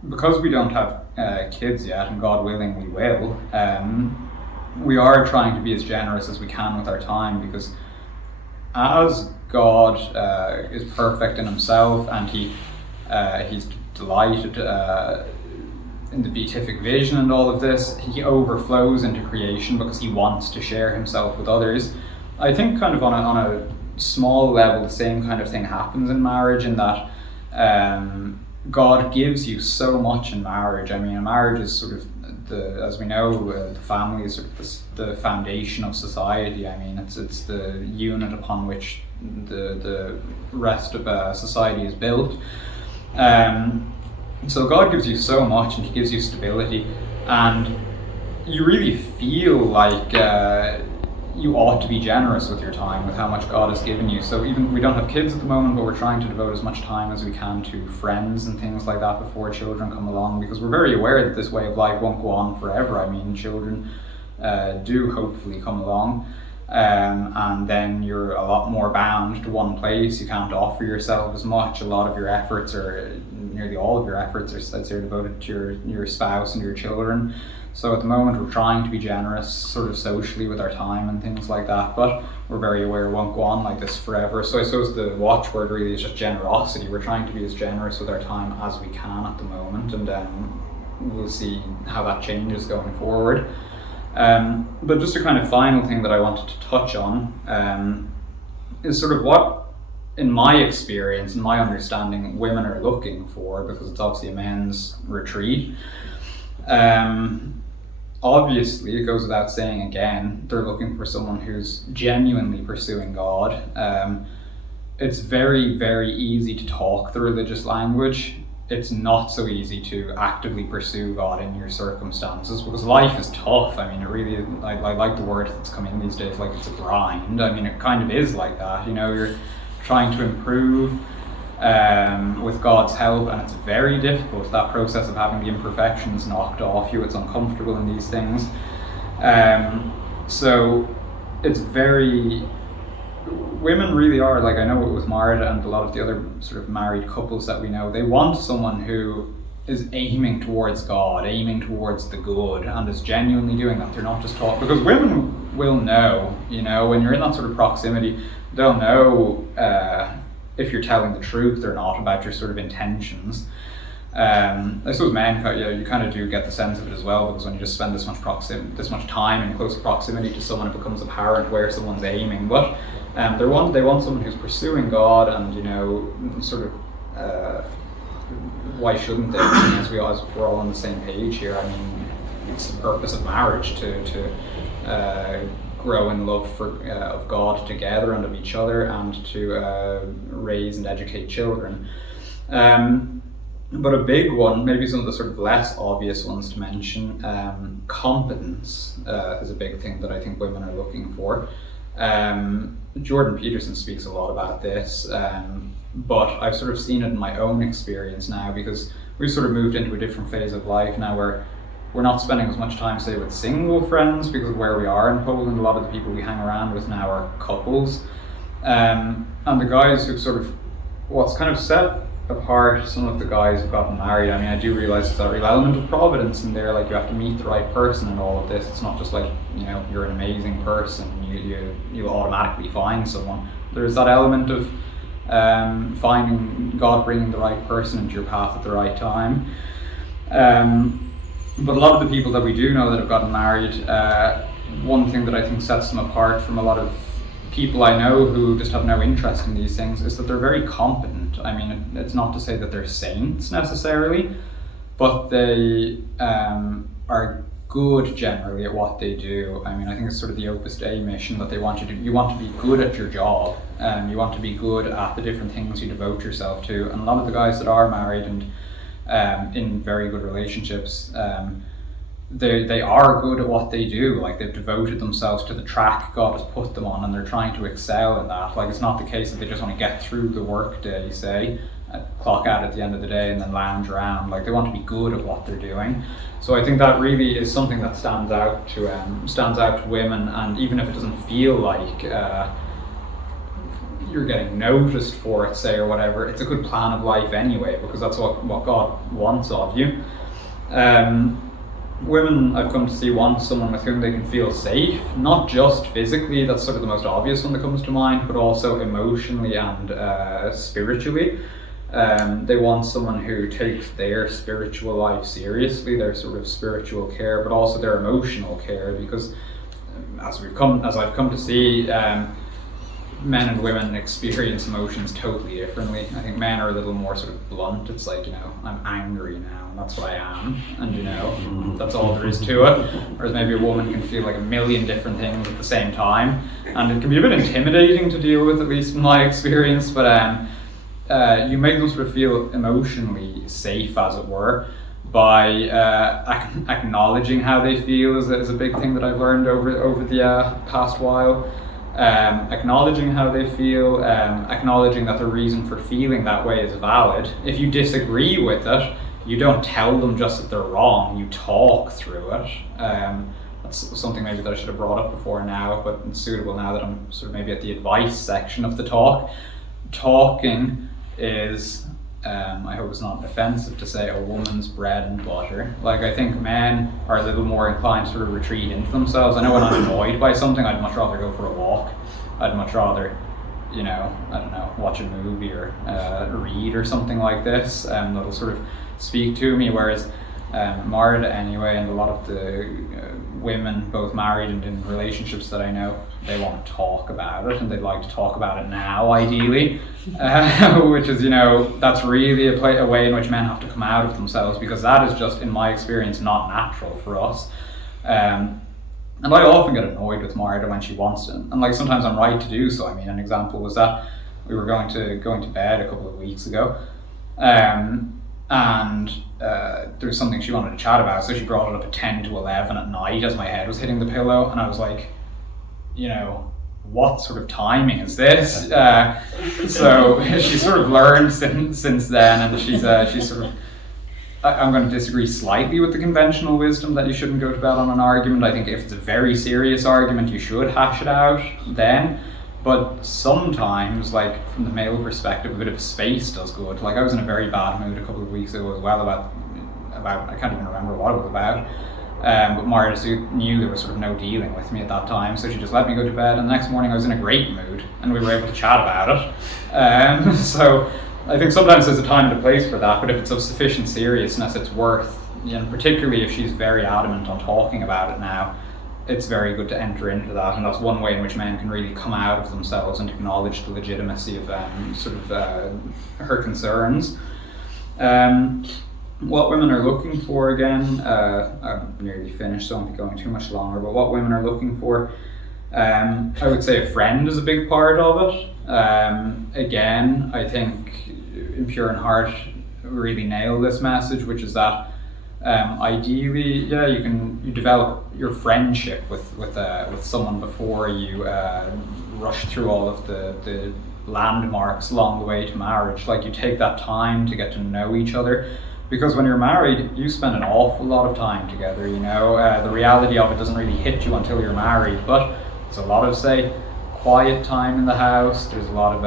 Because we don't have kids yet, and God willing we will, we are trying to be as generous as we can with our time, because as God is perfect in himself, and he's delighted in the beatific vision and all of this, he overflows into creation because he wants to share himself with others. I think kind of on a small level, the same kind of thing happens in marriage, in that God gives you so much in marriage. I mean, a marriage is sort of as we know, the family is sort of the foundation of society. I mean, it's the unit upon which the rest of society is built. So God gives you so much, and he gives you stability, and you really feel like you ought to be generous with your time, with how much God has given you. So even we don't have kids at the moment, but we're trying to devote as much time as we can to friends and things like that before children come along, because we're very aware that this way of life won't go on forever. I mean, children do hopefully come along, and then you're a lot more bound to one place. You can't offer yourself as much. A lot of your efforts, or nearly all of your efforts, are devoted to your spouse and your children. So at the moment we're trying to be generous sort of socially with our time and things like that, but we're very aware it won't go on like this forever. So I suppose the watchword really is just generosity. We're trying to be as generous with our time as we can at the moment, and we'll see how that changes going forward. But just a kind of final thing that I wanted to touch on is sort of what, in my experience, in my understanding, women are looking for, because it's obviously a men's retreat. Obviously, it goes without saying again, they're looking for someone who's genuinely pursuing God. It's very, very easy to talk the religious language. It's not so easy to actively pursue God in your circumstances, because life is tough. I mean, it really is. I like the word that's come in these days, like it's a grind. I mean, it kind of is like that. You know, you're trying to improve with God's help, and it's very difficult. That process of having the imperfections knocked off you, it's uncomfortable in these things. So it's very, women really are, like I know with Marta and a lot of the other sort of married couples that we know, they want someone who is aiming towards God, aiming towards the good, and is genuinely doing that. They're not just talking, because women will know, you know, when you're in that sort of proximity, they'll know if you're telling the truth or not about your sort of intentions. I suppose men, you kind of do get the sense of it as well, because when you just spend this much time in close proximity to someone, it becomes apparent where someone's aiming. But they want someone who's pursuing God, and you know, sort of why shouldn't they? I mean, we're all on the same page here. I mean, it's the purpose of marriage to grow in love of God together and of each other, and to raise and educate children. But a big one, maybe some of the sort of less obvious ones to mention, competence is a big thing that I think women are looking for. Jordan Peterson speaks a lot about this, but I've sort of seen it in my own experience now, because we've sort of moved into a different phase of life now, where we're not spending as much time, say, with single friends, because of where we are in Poland. A lot of the people we hang around with now are couples. And the guys who've sort of, what's kind of set apart some of the guys who've gotten married, I mean, I do realise there's that real element of providence in there, like you have to meet the right person and all of this. It's not just like, you know, you're an amazing person, you'll automatically find someone. There's that element of finding God, bringing the right person into your path at the right time. But a lot of the people that we do know that have gotten married, one thing that I think sets them apart from a lot of people I know who just have no interest in these things is that they're very competent. I mean, it's not to say that they're saints necessarily, but they are good generally at what they do. I mean, I think it's sort of the Opus Dei mission that they want you to. You want to be good at your job, you want to be good at the different things you devote yourself to. And a lot of the guys that are married and in very good relationships, they are good at what they do. Like, they've devoted themselves to the track God has put them on, and they're trying to excel in that. Like, it's not the case that they just want to get through the work day, say, clock out at the end of the day and then lounge around. Like, they want to be good at what they're doing. So I think that really is something that stands out to women, and even if it doesn't feel like you're getting noticed for it, say, or whatever, it's a good plan of life anyway, because that's what God wants of you. Women, I've come to see, want someone with whom they can feel safe, not just physically, that's sort of the most obvious one that comes to mind, but also emotionally and spiritually. They want someone who takes their spiritual life seriously, their sort of spiritual care, but also their emotional care, because as I've come to see, men and women experience emotions totally differently. I think men are a little more sort of blunt. It's like, you know, I'm angry now, and that's what I am, and you know, that's all there is to it. Whereas maybe a woman can feel like a million different things at the same time, and it can be a bit intimidating to deal with, at least in my experience. But you make them sort of feel emotionally safe, as it were, by acknowledging how they feel is a big thing that I've learned over the past while. Acknowledging how they feel, acknowledging that the reason for feeling that way is valid. If you disagree with it, you don't tell them just that they're wrong, you talk through it. That's something maybe that I should have brought up before now, but it's suitable now that I'm sort of maybe at the advice section of the talk. Talking is, I hope it's not offensive to say, a woman's bread and butter. Like, I think men are a little more inclined to sort of retreat into themselves. I know when I'm annoyed by something, I'd much rather go for a walk. I'd much rather, you know, I don't know, watch a movie or read or something like this, that'll sort of speak to me. Whereas married anyway, and a lot of the women, both married and in relationships that I know, they want to talk about it, and they'd like to talk about it now, ideally, which is, that's really a way in which men have to come out of themselves, because that is just, in my experience, not natural for us. And I often get annoyed with Marta when she wants to, and sometimes I'm right to do so. I mean, an example was that we were going to bed a couple of weeks ago, and there was something she wanted to chat about, so she brought it up at 10 to 11 at night as my head was hitting the pillow, and I was like, what sort of timing is this? So she's sort of learned since then, and she's sort of, I'm going to disagree slightly with the conventional wisdom that you shouldn't go to bed on an argument. I think if it's a very serious argument, you should hash it out then. But sometimes, from the male perspective, a bit of space does good. I was in a very bad mood a couple of weeks ago as well about I can't even remember what it was about. But Marta knew there was sort of no dealing with me at that time, so she just let me go to bed, and the next morning I was in a great mood, and we were able to chat about it. So I think sometimes there's a time and a place for that, but if it's of sufficient seriousness, it's worth, particularly if she's very adamant on talking about it now, it's very good to enter into that, and that's one way in which men can really come out of themselves and acknowledge the legitimacy of her concerns. What women are looking for, again, I'm nearly finished, so I won't be going too much longer, but what women are looking for, I would say a friend is a big part of it. Again, I think Impure in Heart really nailed this message, which is that ideally, you develop your friendship with someone before you rush through all of the landmarks along the way to marriage. You take that time to get to know each other, because when you're married, you spend an awful lot of time together. The reality of it doesn't really hit you until you're married, but there's a lot of, say, quiet time in the house. There's a lot of,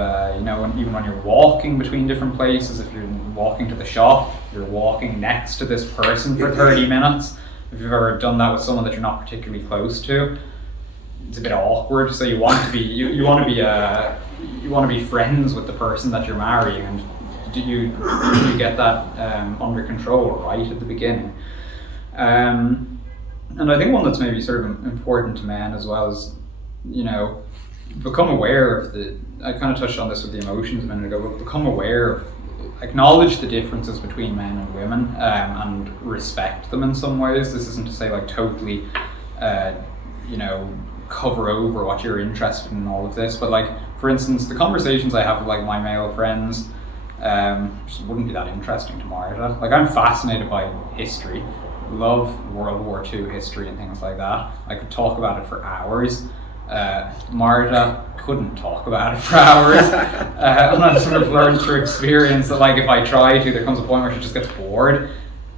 even when you're walking between different places, if you're walking to the shop, you're walking next to this person for 30 minutes. If you've ever done that with someone that you're not particularly close to, it's a bit awkward. So you want to be, you want to be friends with the person that you're marrying, and do you get that under control right at the beginning? And I think one that's maybe sort of important to men as well is, become aware of I kind of touched on this with the emotions a minute ago, but become aware acknowledge the differences between men and women, and respect them in some ways. This isn't to say totally, cover over what you're interested in all of this, but for instance, the conversations I have with my male friends, just wouldn't be that interesting to Marta. I'm fascinated by history, love World War II history and things like that. I could talk about it for hours. Marta couldn't talk about it for hours, and I've sort of learned through experience that if I try to, there comes a point where she just gets bored.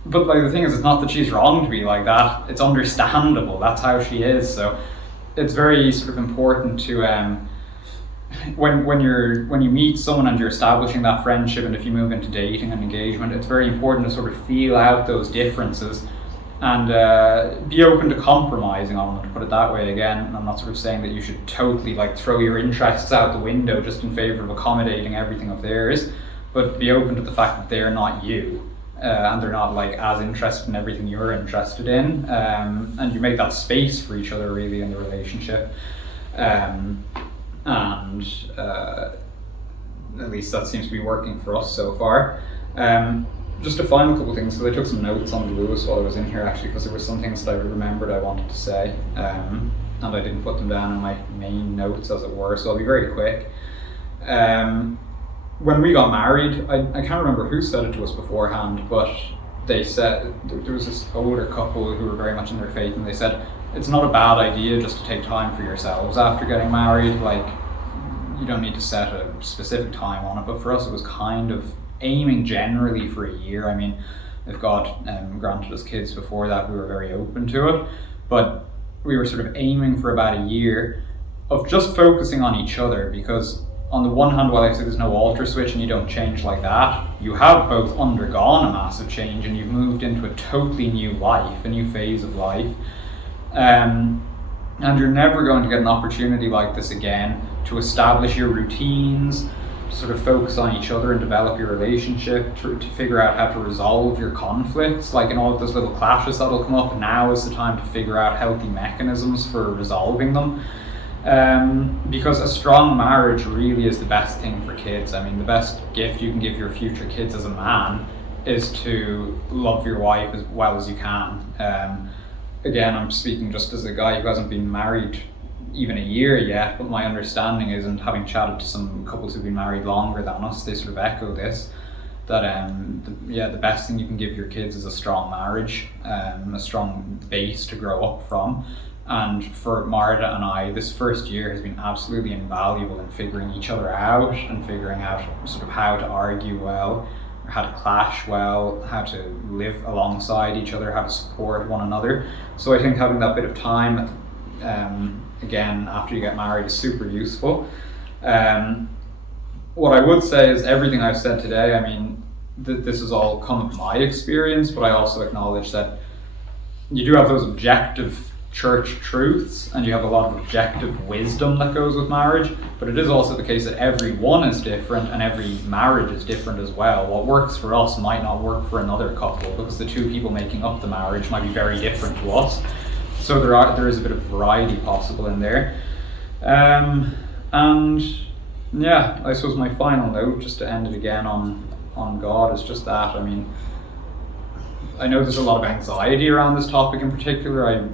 But the thing is, it's not that she's wrong to be like that. It's understandable. That's how she is. So it's very sort of important to when you meet someone and you're establishing that friendship, and if you move into dating and engagement, it's very important to sort of feel out those differences and be open to compromising on them, to put it that way. Again, I'm not sort of saying that you should totally throw your interests out the window just in favor of accommodating everything of theirs, but be open to the fact that they're not you, and they're not as interested in everything you're interested in, and you make that space for each other really in the relationship. And at least that seems to be working for us so far. Just a final couple of things, because I took some notes on Lewis while I was in here actually, because there were some things that I remembered I wanted to say, and I didn't put them down in my main notes, as it were, so I'll be very quick. When we got married, I can't remember who said it to us beforehand, but they said, there was this older couple who were very much in their faith, and they said, it's not a bad idea just to take time for yourselves after getting married. You don't need to set a specific time on it, but for us it was kind of aiming generally for a year. I mean, if God granted us kids before that, we were very open to it, but we were sort of aiming for about a year of just focusing on each other, because on the one hand, while I say there's no alter switch and you don't change like that, you have both undergone a massive change and you've moved into a totally new life, a new phase of life. And you're never going to get an opportunity like this again to establish your routines, sort of focus on each other and develop your relationship, to figure out how to resolve your conflicts, like in all of those little clashes that'll come up. Now is the time to figure out healthy mechanisms for resolving them. Because a strong marriage really is the best thing for kids. I mean, the best gift you can give your future kids as a man is to love your wife as well as you can. Again, I'm speaking just as a guy who hasn't been married even a year yet, but my understanding is, and having chatted to some couples who've been married longer than us, they sort of echo this, that the best thing you can give your kids is a strong marriage, a strong base to grow up from. And for Marta and I, this first year has been absolutely invaluable in figuring each other out and figuring out sort of how to argue well, or how to clash well, how to live alongside each other, how to support one another. So I think having that bit of time, again, after you get married, is super useful. What I would say is everything I've said today, I mean, this has all come from my experience, but I also acknowledge that you do have those objective church truths, and you have a lot of objective wisdom that goes with marriage, but it is also the case that every one is different and every marriage is different as well. What works for us might not work for another couple, because the two people making up the marriage might be very different to us. So there is a bit of variety possible in there. And yeah, I suppose my final note, just to end it again on God, is just that. I mean, I know there's a lot of anxiety around this topic in particular.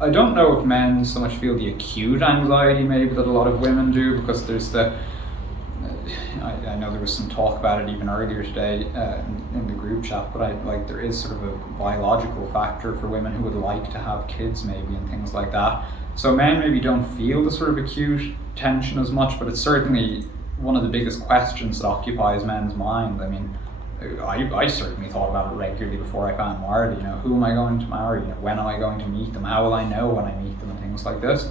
I don't know if men so much feel the acute anxiety maybe that a lot of women do, because there's I know there was some talk about it even earlier today in the group chat, but there is sort of a biological factor for women who would like to have kids maybe and things like that. So men maybe don't feel the sort of acute tension as much, but it's certainly one of the biggest questions that occupies men's mind. I mean, I certainly thought about it regularly before I found Marty. You know, who am I going to marry? You know, when am I going to meet them? How will I know when I meet them? And things like this.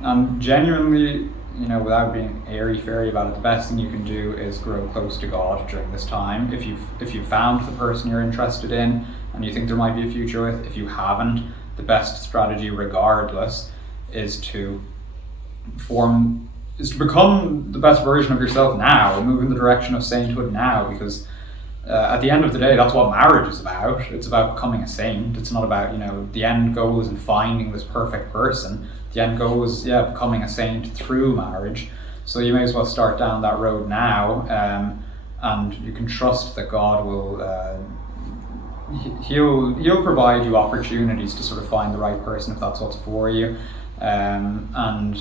And genuinely, you know, without being airy-fairy about it, the best thing you can do is grow close to God during this time. If you've found the person you're interested in and you think there might be a future with, if you haven't, the best strategy regardless is to become the best version of yourself now and move in the direction of sainthood now, because at the end of the day, that's what marriage is about. It's about becoming a saint. It's not about, you know, the end goal isn't finding this perfect person. The end goal is, becoming a saint through marriage. So you may as well start down that road now, and you can trust that God will, he'll provide you opportunities to sort of find the right person if that's what's for you. And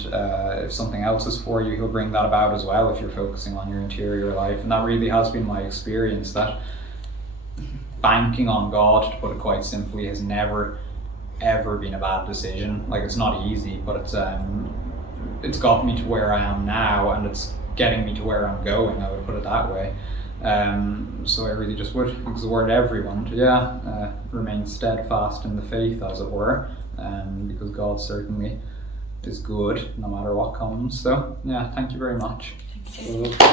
if something else is for you, he'll bring that about as well if you're focusing on your interior life. And that really has been my experience, that banking on God, to put it quite simply, has never ever been a bad decision. Like, it's not easy, but it's got me to where I am now, and it's getting me to where I'm going, I would put it that way. So I really just would exhort everyone to remain steadfast in the faith, as it were, because God certainly is good no matter what comes. So thank you very much. Thank you.